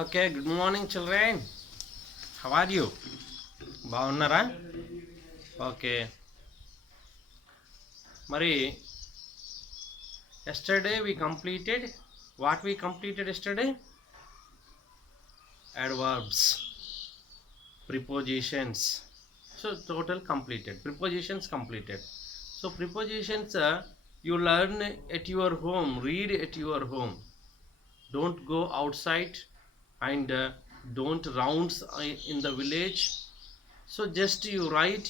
Okay, good morning, children. How are you? బాగున్నారా? Okay. మరి yesterday we completed what we completed yesterday? Adverbs, prepositions. So total completed. Prepositions completed. So prepositions you learn at your home, read at your home. Don't go outside and don't rounds in the village. So just you write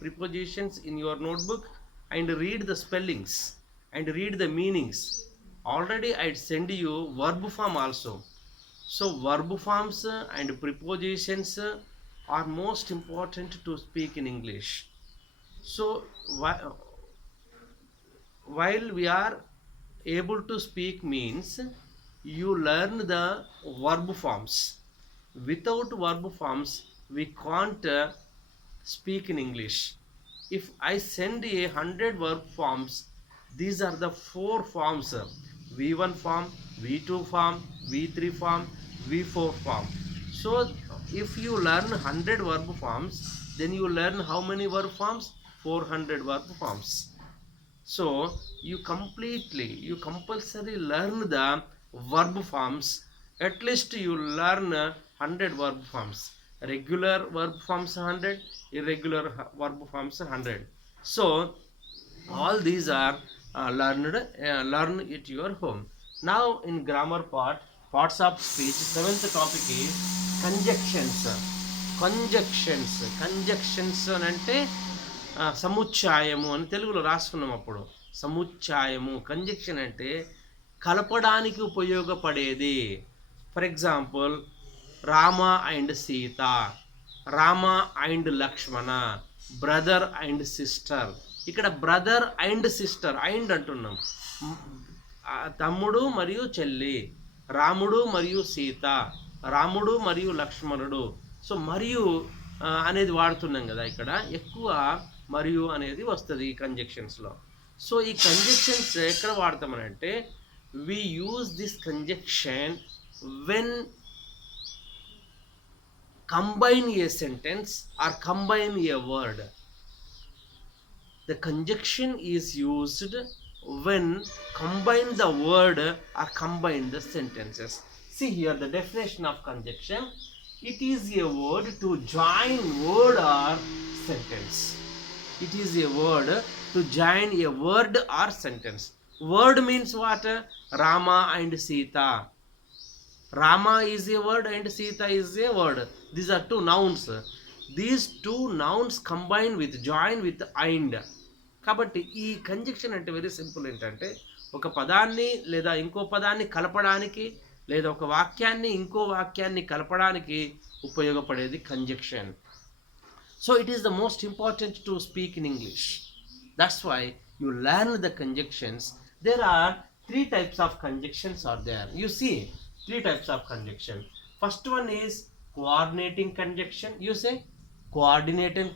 prepositions in your notebook and read the spellings and read the meanings. Already I'd send you verb form also. So verb forms and prepositions are most important to speak in English. So while we are able to speak means you learn the verb forms. Without verb forms we can't speak in English. If I send 100 verb forms, these are the four forms: V1 form, V2 form, V3 form, V4 form. So if you learn 100 verb forms, then you learn how many verb forms? 400 verb forms. So you compulsory learn the verb forms. At least you learn 100 verb forms. Regular verb forms 100, irregular verb forms 100. So all these are learn at your home. Now in grammar parts of speech, seventh topic is conjunctions. Conjunctions అని అంటే సముచ్చాయము అని తెలుగులో రాసుకున్నాం. అప్పుడు సముచ్చాయము conjunction అంటే కలపడానికి ఉపయోగపడేది. For example Rama and Sita, Rama and Lakshmana, brother and sister. ఇక్కడ బ్రదర్ అండ్ సిస్టర్ అండ్ అంటున్నాం. తమ్ముడు మరియు చెల్లి, రాముడు మరియు సీత, రాముడు మరియు లక్ష్మణుడు. సో మరియు అనేది వాడుతున్నాం కదా, ఇక్కడ ఎక్కువ మరియు అనేది వస్తుంది ఈ కంజక్షన్స్లో. సో ఈ కంజక్షన్స్ ఎక్కడ వాడతామని అంటే we use this conjunction when combine a sentence or combine a word. The conjunction is used when combine the word or combine the sentences. See here the definition of conjunction. It is a word to join word or sentence. It is a word to join a word or sentence. Word means what? Rama and Sita. Rama is a word and Sita is a word. These are two nouns. These two nouns combine with join with and. కాబట్టి ఈ conjunction అంటే very simple. ఏంటంటే ఒక పదాన్ని లేదా ఇంకో పదాన్ని కలపడానికి లేదా ఒక వాక్యాన్ని ఇంకో వాక్యాన్ని కలపడానికి ఉపయోగపడేది conjunction. So it is the most important to speak in English. That's why you learn the conjunctions. There are three types of conjunctions are there. You see three types of conjunction. First one is coordinating conjunction. You say coordinating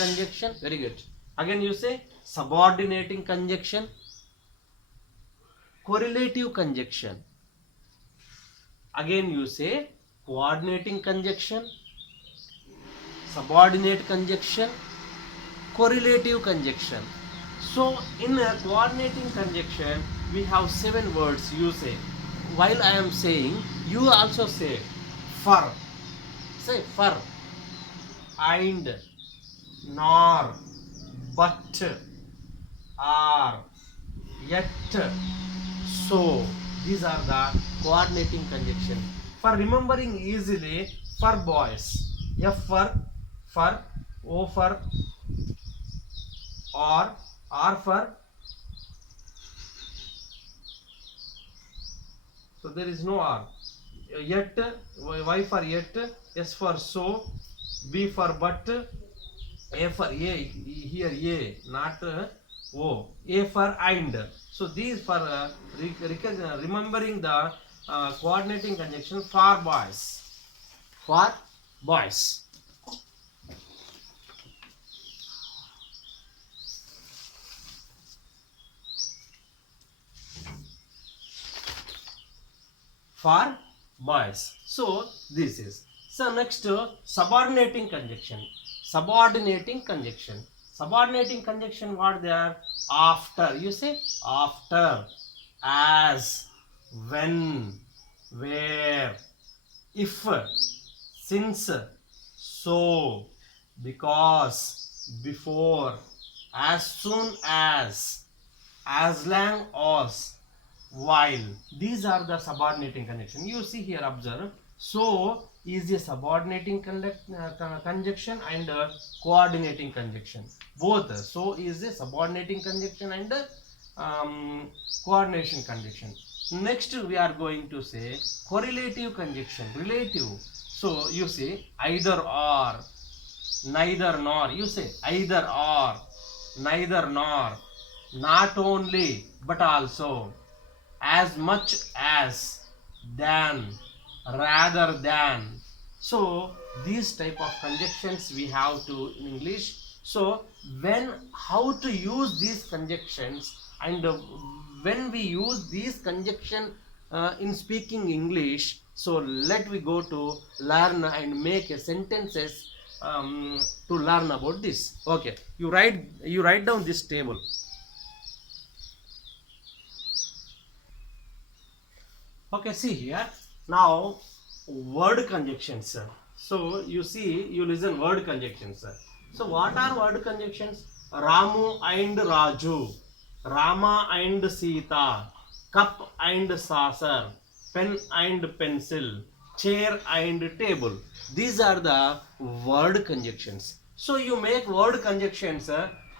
conjunction. Very good. Again you say subordinating conjunction, correlative conjunction. Again you say coordinating conjunction, subordinate conjunction, correlative conjunction. So in a coordinating conjunction we have 7 words. You say, while I am saying you also say. For, say for, and, nor, but, are, yet, so. These are the coordinating conjunction. For remembering easily, for boys, F for, O for, or, R for, so there is no R. Yet, Y for yet, S for so, B for but, A for A, here A, not O, A for and. So these for remembering the coordinating conjunction for boys. For boys. for boys. So this is. So next subordinating conjunction. Subordinating conjunction. Subordinating conjunction, what they are? After. You say after, as, when, where, if, since, so, because, before, as soon as long as, while. These are the subordinating conjunction. You see here, observe. So is a subordinating conjunction and coordinating conjunction. Both. So is a subordinating conjunction and coordination conjunction. Next we are going to say correlative conjunction. Relative. So you say either or, neither nor. You say either or, neither nor, not only but also, as much as, than, rather than. So these type of conjunctions we have to in English. So when, how to use these conjunctions, and when we use these conjunction in speaking English, so let we go to learn and make a sentences to learn about this. Okay, you write down this table. Okay, see here. Now, word conjunctions. So, you see, you listen word conjunctions. So, what are word conjunctions? Ramu and Raju, Rama and Sita, cup and saucer, pen and pencil, chair and table. These are the word conjunctions. So, you make word conjunctions.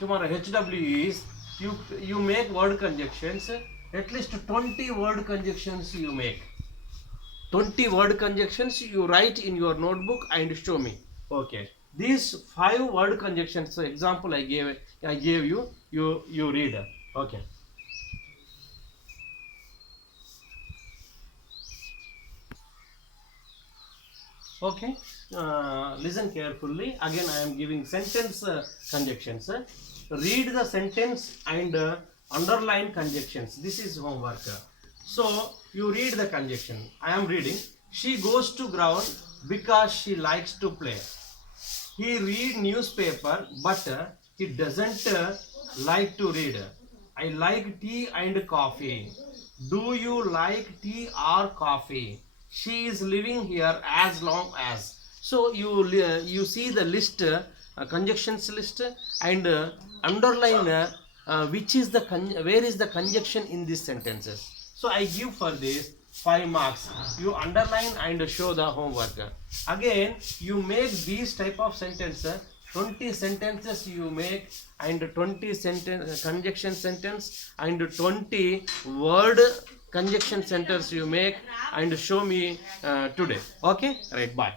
Tomorrow HW is, you make word conjunctions. At least 20 word conjunctions you make. 20 word conjunctions you write in your notebook and show me. Okay. These 5 word conjunctions, so example I gave you, you read. Okay. Okay. Listen carefully. Again, I am giving sentence conjunctions. Read the sentence and underline conjunctions. This is homework. So you read the conjunction. I am reading. She goes to ground because she likes to play. He read newspaper, but he doesn't like to read. I like tea and coffee. Do you like tea or coffee? She is living here as long as. So you see the list, conjunctions list, and underline which is the where is the conjunction in these sentences. So I give for this 5 marks. You underline and show the homework. Again, you make these type of sentences. 20 sentences you make, and 20 sentence conjunction sentence, and 20 word conjunction sentence you make, and show me today. Okay, right, bye.